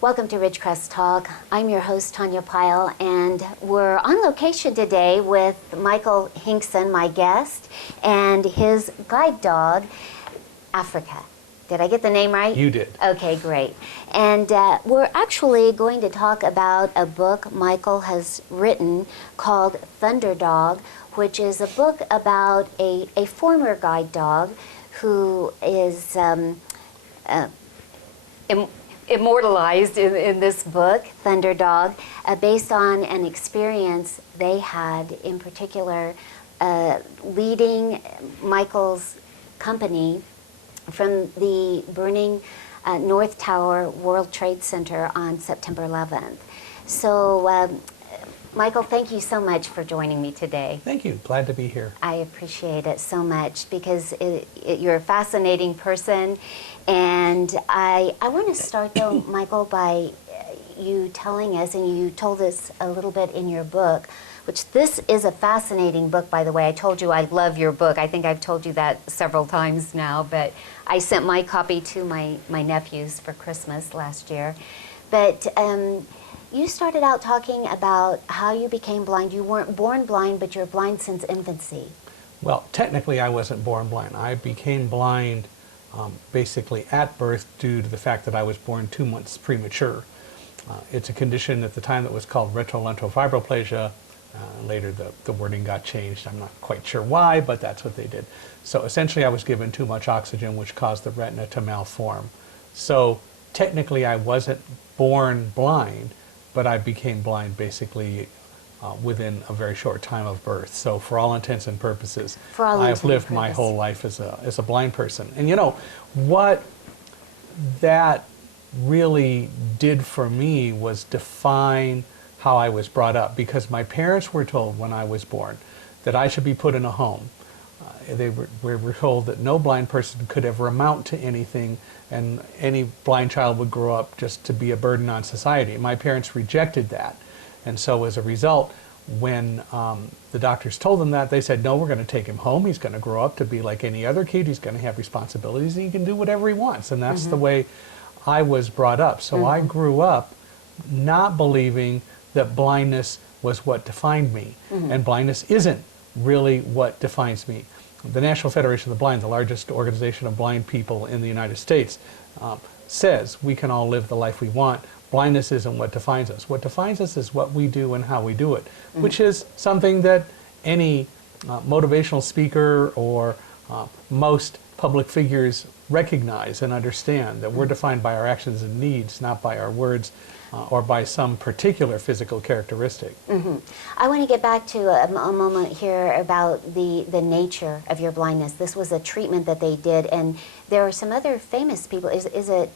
Welcome to Ridgecrest Talk. I'm your host, Tonia Pyle, and we're on location today with Michael Hingson, my guest, and his guide dog, Africa. Did I get the name right? You did. Okay, great. And we're actually going to talk about a book Michael has written called Thunder Dog, which is a book about a former guide dog who is immortalized in this book, Thunder Dog, based on an experience they had, in particular, leading Michael's company from the burning North Tower World Trade Center on September 11th. So, Michael, thank you so much for joining me today. Thank you. Glad to be here. I appreciate it so much because you're a fascinating person. And I want to start, though, Michael, by you telling us, and you told us a little bit in your book, which this is a fascinating book, by the way. I told you I love your book. I think I've told you that several times now, but I sent my copy to my nephews for Christmas last year. But you started out talking about how you became blind. You weren't born blind, but you're blind since infancy. Well, technically I wasn't born blind. I became blind basically at birth due to the fact that I was born 2 months premature. It's a condition at the time that was called retrolental fibroplasia. Later the wording got changed. I'm not quite sure why, but that's what they did. So essentially I was given too much oxygen, which caused the retina to malform. So technically I wasn't born blind, but I became blind basically within a very short time of birth. So for all intents and purposes, I've lived my whole life as a blind person. And you know, what that really did for me was define how I was brought up, because my parents were told when I was born that I should be put in a home. They were told that no blind person could ever amount to anything, and any blind child would grow up just to be a burden on society. My parents rejected that. And so as a result, when the doctors told them that, they said, no, we're going to take him home. He's going to grow up to be like any other kid. He's going to have responsibilities, and he can do whatever he wants. And that's the way I was brought up. So I grew up not believing that blindness was what defined me. And blindness isn't really what defines me. The National Federation of the Blind, the largest organization of blind people in the United States, says we can all live the life we want. Blindness isn't what defines us. What defines us is what we do and how we do it, which is something that any motivational speaker or most public figures recognize and understand, that we're defined by our actions and needs, not by our words or by some particular physical characteristic. I want to get back to a moment here about the nature of your blindness. This was a treatment that they did, and there are some other famous people. Is it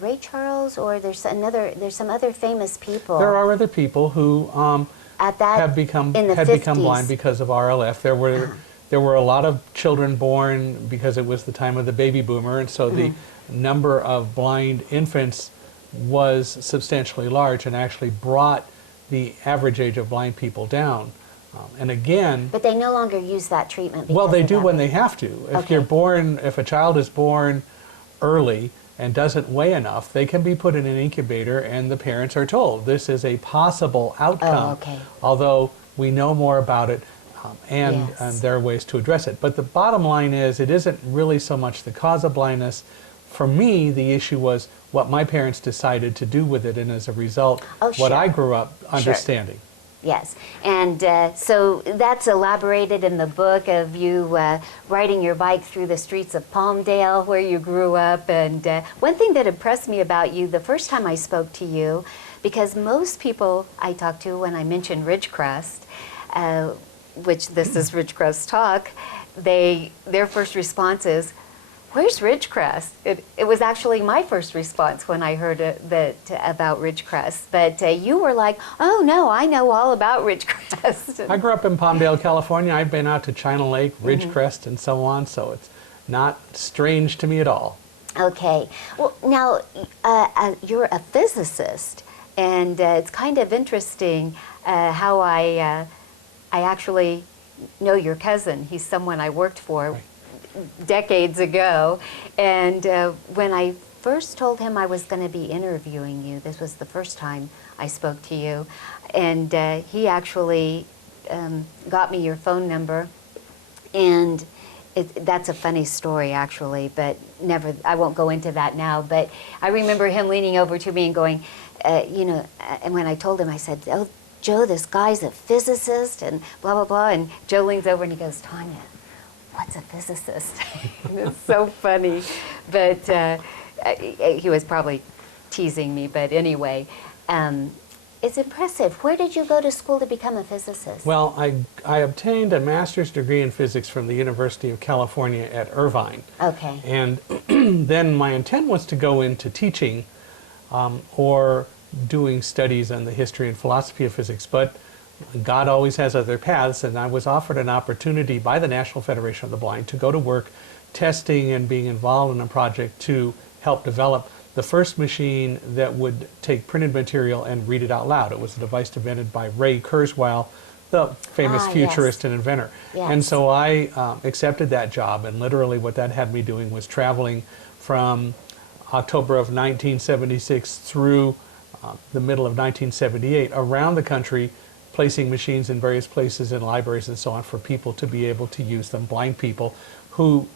Ray Charles, or there's some other famous people? There are other people who had become blind because of RLF. There were a lot of children born because it was the time of the baby boomer, and so the number of blind infants was substantially large and actually brought the average age of blind people down. And again... But they no longer use that treatment. Well, they do when they have to. If a child is born early and doesn't weigh enough, they can be put in an incubator, and the parents are told this is a possible outcome, although we know more about it and there are ways to address it. But the bottom line is, it isn't really so much the cause of blindness. For me, the issue was what my parents decided to do with it, and as a result, what I grew up understanding. Yes, and so that's elaborated in the book of you riding your bike through the streets of Palmdale, where you grew up. And one thing that impressed me about you the first time I spoke to you, because most people I talk to when I mention Ridgecrest, which this is Ridgecrest Talk, their first response is, "Where's Ridgecrest?" It was actually my first response when I heard about Ridgecrest. But you were like, "Oh no, I know all about Ridgecrest." I grew up in Palmdale, California. I've been out to China Lake, Ridgecrest, and so on, so it's not strange to me at all. Okay. Well, now, you're a physicist, and it's kind of interesting how I actually know your cousin. He's someone I worked for decades ago, and when I first told him I was going to be interviewing you, this was the first time I spoke to you, and he actually got me your phone number, and that's a funny story actually, but I won't go into that now, but I remember him leaning over to me and going, and when I told him, I said, "Oh, Joe, this guy's a physicist," and blah, blah, blah, and Joe leans over and he goes, "Tonia, what's a physicist?" It's so funny, but he was probably teasing me, but anyway, it's impressive. Where did you go to school to become a physicist? Well, I obtained a master's degree in physics from the University of California at Irvine. Okay. And then my intent was to go into teaching or doing studies on the history and philosophy of physics, but God always has other paths, and I was offered an opportunity by the National Federation of the Blind to go to work testing and being involved in a project to help develop the first machine that would take printed material and read it out loud. It was a device invented by Ray Kurzweil, the famous futurist and inventor. Yes. And so I accepted that job, and literally what that had me doing was traveling from October of 1976 through the middle of 1978 around the country, placing machines in various places in libraries and so on for people to be able to use them, blind people who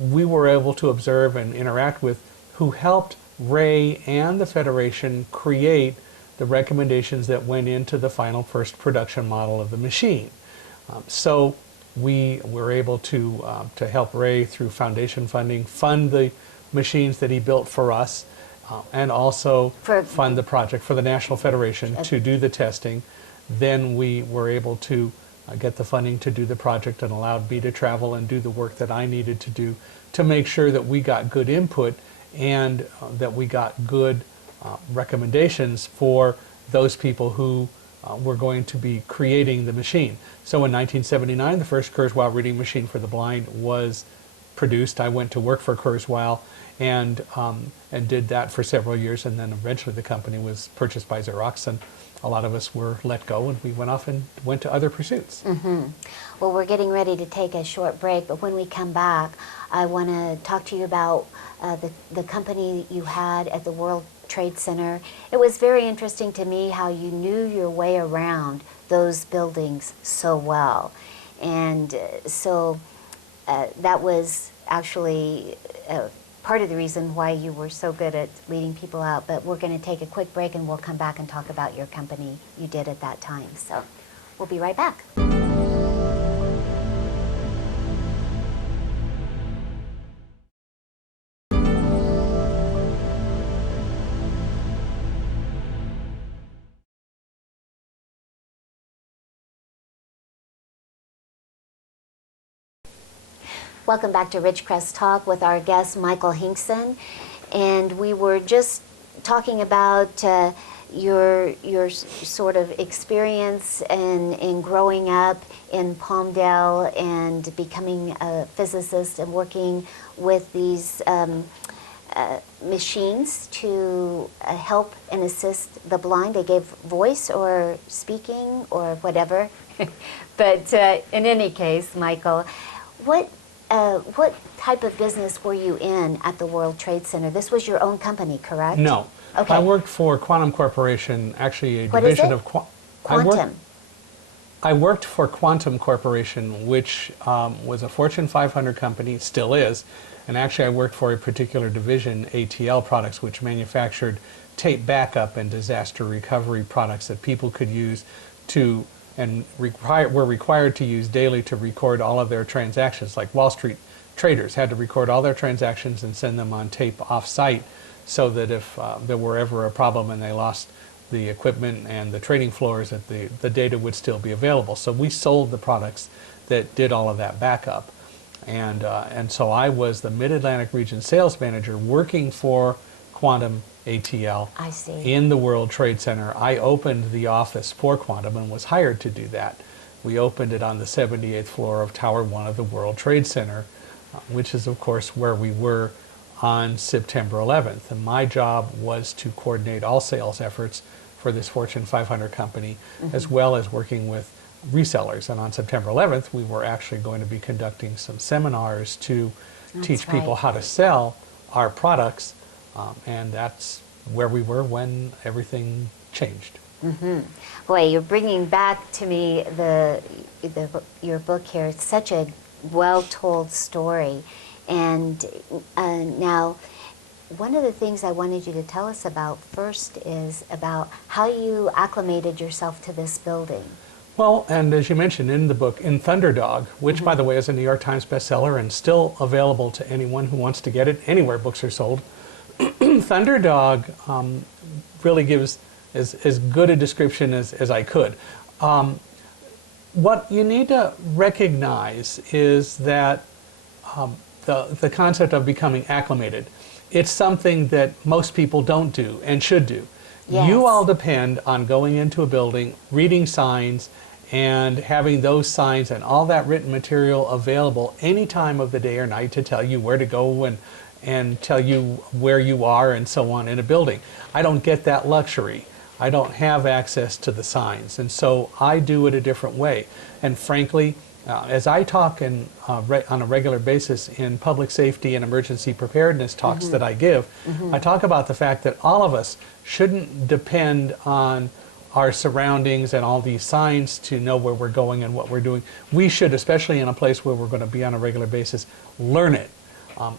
we were able to observe and interact with, who helped Ray and the Federation create the recommendations that went into the final first production model of the machine. So we were able to help Ray through foundation funding fund the machines that he built for us, and also fund the project for the National Federation to do the testing. Then we were able to get the funding to do the project and allowed me to travel and do the work that I needed to do to make sure that we got good input and that we got good recommendations for those people who were going to be creating the machine. So in 1979, the first Kurzweil reading machine for the blind was produced. I went to work for Kurzweil and did that for several years, and then eventually the company was purchased by Xerox, and a lot of us were let go, and we went off and went to other pursuits. Mm-hmm. Well, we're getting ready to take a short break, but when we come back, I want to talk to you about the company you had at the World Trade Center. It was very interesting to me how you knew your way around those buildings so well. And so that was actually part of the reason why you were so good at leading people out. But we're going to take a quick break and we'll come back and talk about your company you did at that time. So we'll be right back. Welcome back to Ridgecrest Talk with our guest, Michael Hingson. And we were just talking about your sort of experience in growing up in Palmdale and becoming a physicist and working with these machines to help and assist the blind. They gave voice or speaking or whatever. But in any case, Michael, what type of business were you in at the World Trade Center? This was your own company, correct? No. Okay. I worked for Quantum Corporation, actually a What division is it? of Quantum. I worked for Quantum Corporation, which was a Fortune 500 company, still is, and actually I worked for a particular division, ATL Products, which manufactured tape backup and disaster recovery products that people could use to and were required to use daily to record all of their transactions. Like Wall Street traders had to record all their transactions and send them on tape off-site, so that if there were ever a problem and they lost the equipment and the trading floors, that the data would still be available. So we sold the products that did all of that backup. And so I was the Mid-Atlantic Region Sales Manager working for Quantum ATL. I see. In the World Trade Center. I opened the office for Quantum and was hired to do that. We opened it on the 78th floor of Tower 1 of the World Trade Center, which is of course where we were on September 11th. And my job was to coordinate all sales efforts for this Fortune 500 company, as well as working with resellers. And on September 11th, we were actually going to be conducting some seminars to teach people how to sell our products And that's where we were when everything changed. Boy, you're bringing back to me your book here. It's such a well-told story. And now, one of the things I wanted you to tell us about first is about how you acclimated yourself to this building. Well, and as you mentioned in the book, in Thunderdog, which by the way is a New York Times bestseller and still available to anyone who wants to get it anywhere books are sold, Thunderdog really gives as good a description as I could. What you need to recognize is that the concept of becoming acclimated, it's something that most people don't do and should do. Yes. You all depend on going into a building, reading signs, and having those signs and all that written material available any time of the day or night to tell you where to go and tell you where you are and so on in a building. I don't get that luxury. I don't have access to the signs, and so I do it a different way. And frankly, as I talk on a regular basis in public safety and emergency preparedness talks that I give, I talk about the fact that all of us shouldn't depend on our surroundings and all these signs to know where we're going and what we're doing. We should, especially in a place where we're going to be on a regular basis, learn it.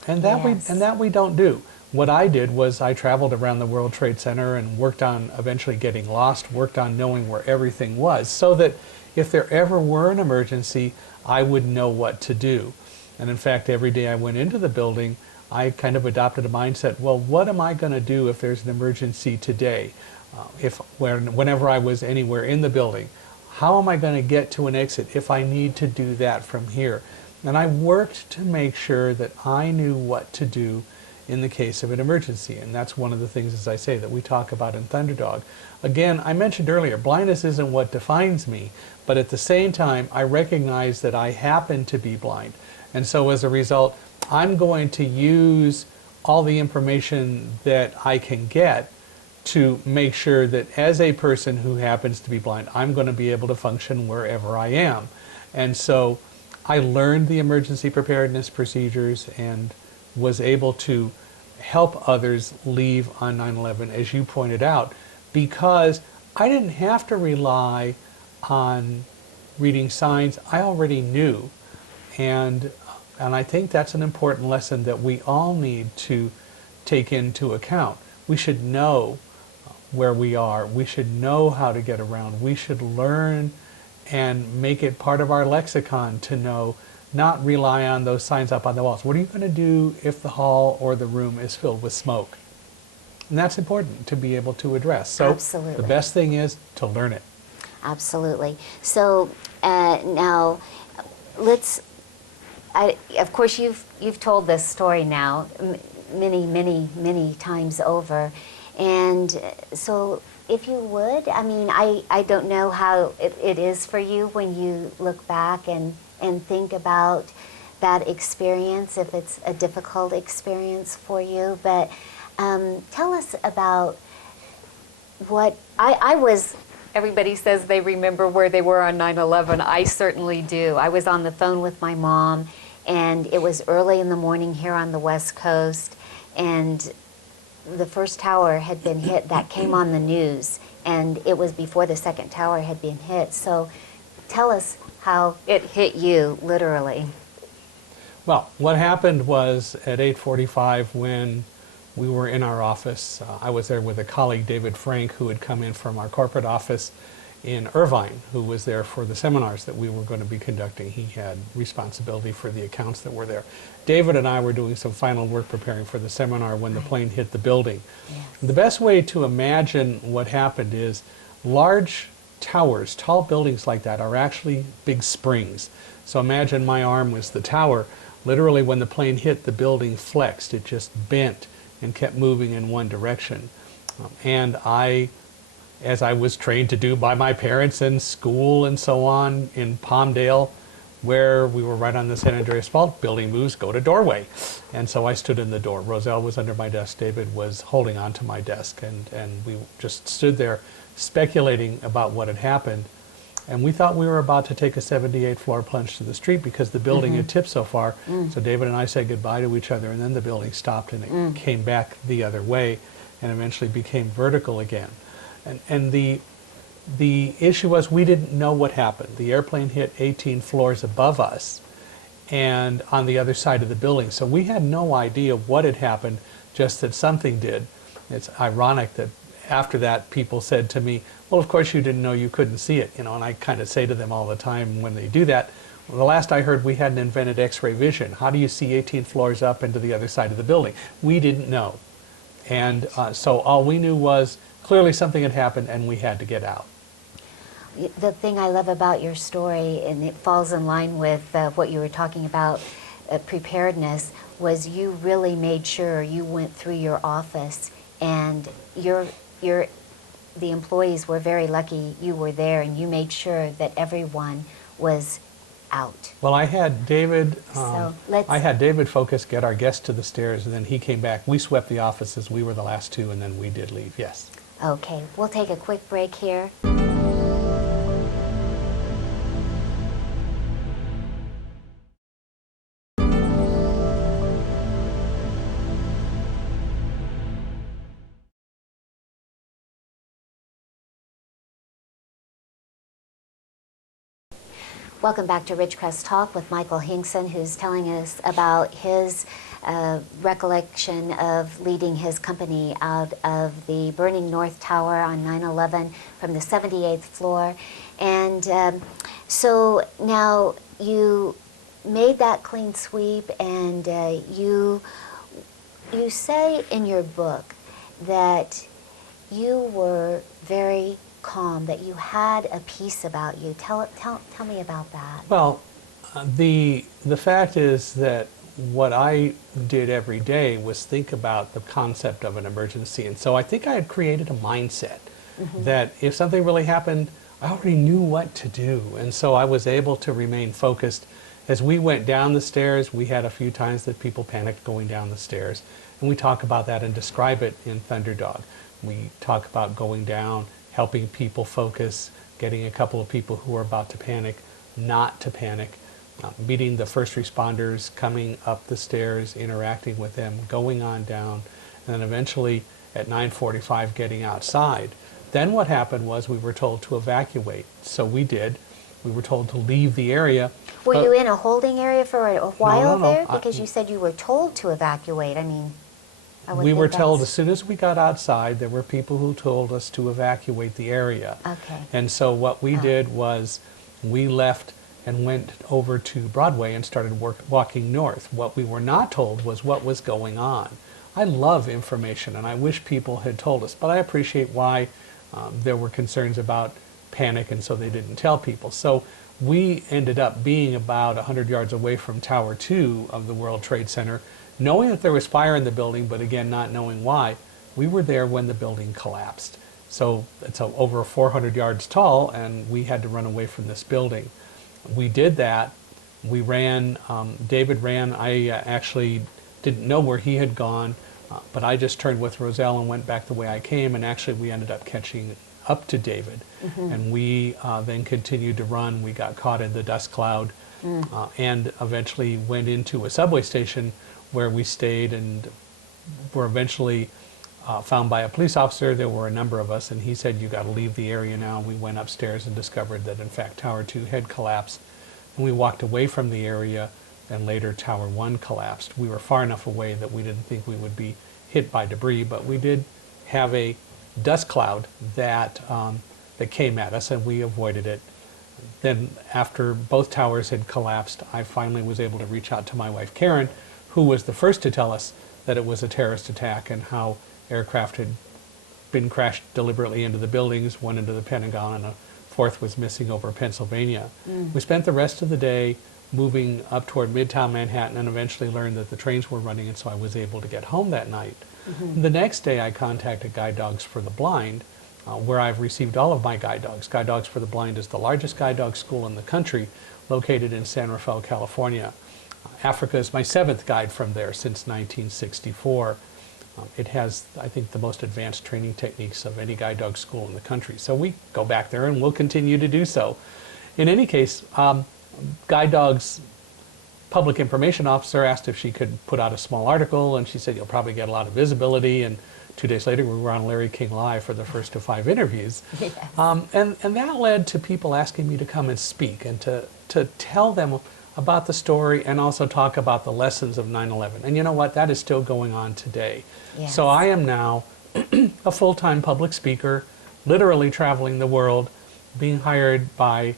And that we don't do. What I did was I traveled around the World Trade Center and worked on eventually getting lost, worked on knowing where everything was, so that if there ever were an emergency, I would know what to do. And in fact, every day I went into the building, I kind of adopted a mindset, well, what am I going to do if there's an emergency today? Whenever I was anywhere in the building, how am I going to get to an exit if I need to do that from here? And I worked to make sure that I knew what to do in the case of an emergency. And that's one of the things, as I say, that we talk about in Thunderdog. Again, I mentioned earlier, blindness isn't what defines me, but at the same time, I recognize that I happen to be blind. And so as a result, I'm going to use all the information that I can get to make sure that as a person who happens to be blind, I'm going to be able to function wherever I am. And so I learned the emergency preparedness procedures and was able to help others leave on 9/11, as you pointed out, because I didn't have to rely on reading signs. I already knew. And I think that's an important lesson that we all need to take into account. We should know where we are. We should know how to get around. We should learn and make it part of our lexicon to know, not rely on those signs up on the walls. What are you going to do if the hall or the room is filled with smoke? And that's important to be able to address. So Absolutely. The best thing is to learn it. Absolutely. So now, of course, you've told this story now many times over, and so if you would, I mean, I don't know how it is for you when you look back and think about that experience, if it's a difficult experience for you, but tell us about what I was. Everybody says they remember where they were on 9/11. I certainly do. I was on the phone with my mom, and it was early in the morning here on the West Coast, and the first tower had been hit. That came on the news, and it was before the second tower had been hit. So tell us how it hit you, literally. Well, what happened was at 8:45 when we were in our office, I was there with a colleague, David Frank, who had come in from our corporate office in Irvine, who was there for the seminars that we were going to be conducting. He had responsibility for the accounts that were there. David and I were doing some final work preparing for the seminar when the plane hit the building. Yes. The best way to imagine what happened is large towers, tall buildings like that, are actually big springs. So imagine my arm was the tower. Literally, when the plane hit, the building flexed. It just bent and kept moving in one direction. And I, as I was trained to do by my parents in school and so on, in Palmdale, where we were right on the San Andreas Fault, building moves, go to doorway. And so I stood in the door. Roselle was under my desk. David was holding onto my desk. And we just stood there speculating about what had happened. And we thought we were about to take a 78th floor plunge to the street because the building had tipped so far. So David and I said goodbye to each other, and then the building stopped and it came back the other way and eventually became vertical again. And the issue was we didn't know what happened. The airplane hit 18 floors above us and on the other side of the building. So we had no idea what had happened, just that something did. It's ironic that after that people said to me, well, of course you didn't know, you couldn't see it, you know, and I kind of say to them all the time when they do that, well, the last I heard we hadn't invented X-ray vision. How do you see 18 floors up into the other side of the building? We didn't know. And so all we knew was clearly something had happened and we had to get out. The thing I love about your story, and it falls in line with what you were talking about, preparedness, was you really made sure you went through your office, and the employees were very lucky you were there, and you made sure that everyone was out. Well, I had David. I had David focus, get our guests to the stairs, and then he came back. We swept the offices. We were the last two, and then we did leave. Yes. Okay, we'll take a quick break here. Welcome back to Ridgecrest Talk with Michael Hingson, who's telling us about his recollection of leading his company out of the burning North Tower on 9/11 from the 78th floor. And so now you made that clean sweep, and you say in your book that you were very calm, that you had a peace about you. Tell me about that. Well, the fact is that what I did every day was think about the concept of an emergency. And so I think I had created a mindset that if something really happened, I already knew what to do. And so I was able to remain focused. As we went down the stairs, we had a few times that people panicked going down the stairs. And we talk about that and describe it in Thunderdog. We talk about going down, helping people focus, getting a couple of people who are about to panic not to panic, meeting the first responders, coming up the stairs, interacting with them, going on down, and then eventually at 9:45 getting outside. Then what happened was we were told to evacuate. So we did. We were told to leave the area. Were you in a holding area for a while No. there? Because you said you were told to evacuate. I mean, we were told as soon as we got outside, there were people who told us to evacuate the area. Okay. And so what we did was we left and went over to Broadway and started walking north. What we were not told was what was going on. I love information, and I wish people had told us, but I appreciate why there were concerns about panic, and so they didn't tell people. So we ended up being about 100 yards away from Tower 2 of the World Trade Center, knowing that there was fire in the building, but again, not knowing why. We were there when the building collapsed. So it's over 400 yards tall, and we had to run away from this building. We did that. We ran, David ran. I actually didn't know where he had gone, but I just turned with Roselle and went back the way I came, and actually we ended up catching up to David. And we then continued to run. We got caught in the dust cloud and eventually went into a subway station where we stayed and were eventually found by a police officer. There were a number of us, and he said, "You got to leave the area now." We went upstairs and discovered that in fact Tower 2 had collapsed, and we walked away from the area, and later Tower 1 collapsed. We were far enough away that we didn't think we would be hit by debris, but we did have a dust cloud that that came at us, and we avoided it. Then after both towers had collapsed, I finally was able to reach out to my wife Karen, who was the first to tell us that it was a terrorist attack and how aircraft had been crashed deliberately into the buildings, one into the Pentagon, and a fourth was missing over Pennsylvania. We spent the rest of the day moving up toward Midtown Manhattan and eventually learned that the trains were running, and so I was able to get home that night. The next day I contacted Guide Dogs for the Blind, where I've received all of my guide dogs. Guide Dogs for the Blind is the largest guide dog school in the country, located in San Rafael, California. Africa is my 7th guide from there since 1964. It has, I think, the most advanced training techniques of any guide dog school in the country. So we go back there and we'll continue to do so. in any case, Guide Dog's public information officer asked if she could put out a small article, and she said, you'll probably get a lot of visibility. And 2 days later, we were on Larry King Live for the first of 5 interviews. Yes. And that led to people asking me to come and speak and to tell them about the story and also talk about the lessons of 9/11. And you know what? That is still going on today. Yes. So I am now a full-time public speaker, literally traveling the world, being hired by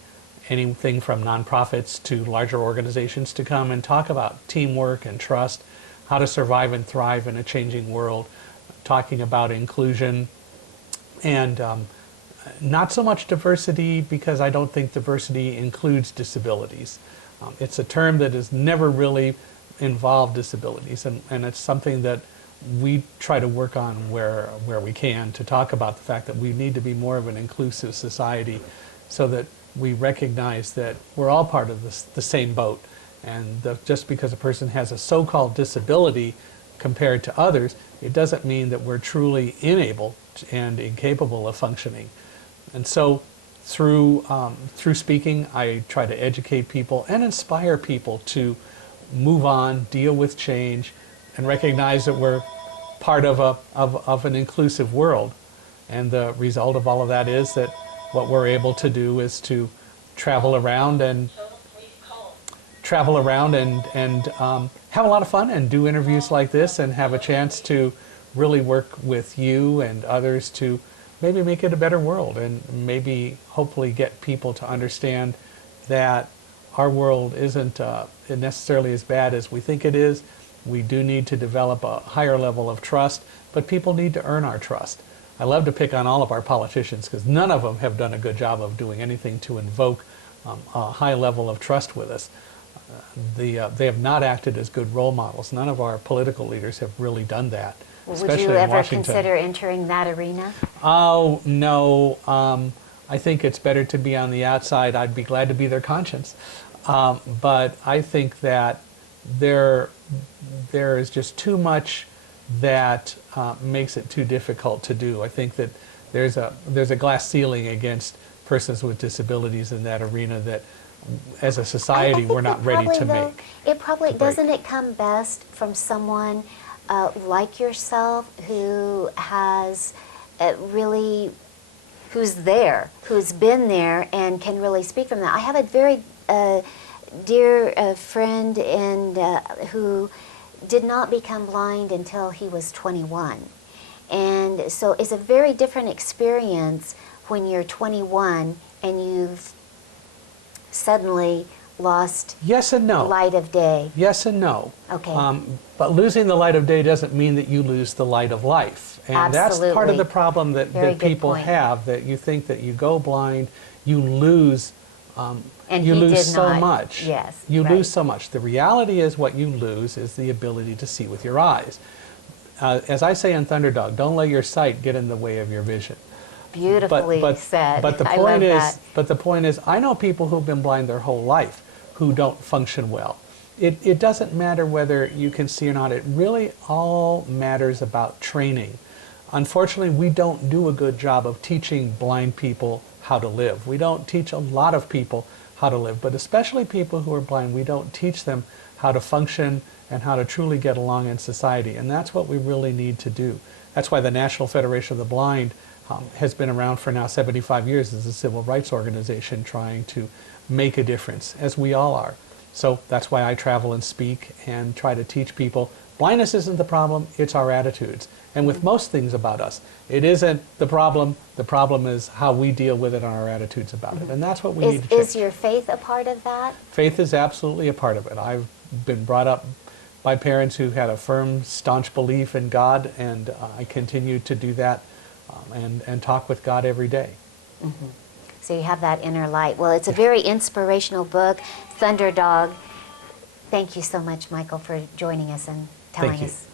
anything from nonprofits to larger organizations to come and talk about teamwork and trust, how to survive and thrive in a changing world, talking about inclusion, and not so much diversity, because I don't think diversity includes disabilities. It's a term that has never really involved disabilities, and it's something that we try to work on where we can, to talk about the fact that we need to be more of an inclusive society, so that we recognize that we're all part of the same boat, and just because a person has a so-called disability compared to others, it doesn't mean that we're truly unable and incapable of functioning. And so through speaking, I try to educate people and inspire people to move on, deal with change, and recognize that we're part of an inclusive world. And the result of all of that is that what we're able to do is to travel around and have a lot of fun and do interviews like this, and have a chance to really work with you and others to maybe make it a better world, and maybe hopefully get people to understand that our world isn't necessarily as bad as we think it is. We do need to develop a higher level of trust, but people need to earn our trust. I love to pick on all of our politicians, because none of them have done a good job of doing anything to invoke a high level of trust with us. They have not acted as good role models. None of our political leaders have really done that. Would you ever consider entering that arena? Oh, no. I think it's better to be on the outside. I'd be glad to be their conscience. But I think that there is just too much that makes it too difficult to do. I think that there's a glass ceiling against persons with disabilities in that arena that, as a society, we're not ready to make. It probably doesn't it come best from someone like yourself, who has who's been there and can really speak from that. I have a very dear friend and who did not become blind until he was 21. And so it's a very different experience when you're 21 and you've suddenly lost yes and no. light of day. Yes and no. Okay. But losing the light of day doesn't mean that you lose the light of life. And Absolutely. That's part of the problem that people have, that you think that you go blind, you lose And you he lose did so not. much. Yes. You right. lose so much. The reality is what you lose is the ability to see with your eyes. As I say in Thunderdog, don't let your sight get in the way of your vision. Beautifully said. But the I point love is, that. but the point is, I know people who've been blind their whole life who don't function well. It doesn't matter whether you can see or not. It really all matters about training. Unfortunately, we don't do a good job of teaching blind people how to live. We don't teach a lot of people how to live, but especially people who are blind, we don't teach them how to function and how to truly get along in society. And that's what we really need to do. That's why the National Federation of the Blind has been around for now 75 years as a civil rights organization trying to make a difference, as we all are. So that's why I travel and speak and try to teach people blindness isn't the problem, it's our attitudes. And with most things about us, it isn't the problem is how we deal with it and our attitudes about it. And that's what we need to change. Is your faith a part of that? Faith is absolutely a part of it. I've been brought up by parents who had a firm, staunch belief in God, and I continue to do that and talk with God every day. Mm-hmm. So you have that inner light. Well, it's a very inspirational book, Thunderdog. Thank you so much, Michael, for joining us and telling us